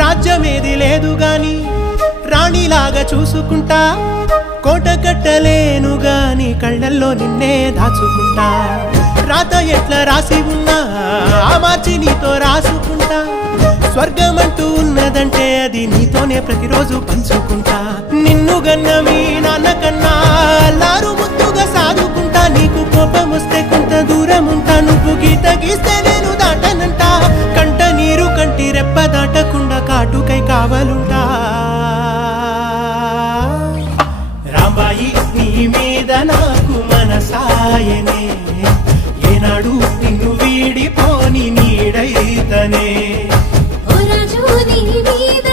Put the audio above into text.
రాజ్యమేది లేదు గాని రాణిలాగా చూసుకుంటా కోట కట్టలేను గాని కళ్ళల్లో నిన్నే దాచుకుంటా రాత ఎట్లా రాసి ఉన్నా ఆ మార్చి నీతో రాసుకుంటా స్వర్గమంటూ ఉన్నదంటే అది నీతోనే ప్రతిరోజు పంచుకుంటా నిన్ను గన్న మీ నాన్న కన్నా లారు ముద్దుగా సాదుకుంటా నీకు కోపం వస్తే కొంత దూరం ఉంటా నువ్వు గీత గీస్తే నేను దాటనంట కంట నీరు కంటి రెప్ప దాటకుండా కాటుకై కావలుంటా రాంబాయి నీ మీద నాకు మనసాయనే ఏనాడు నిన్ను వీడిపోని నీడైతనే ఓ రాజు నీ మీద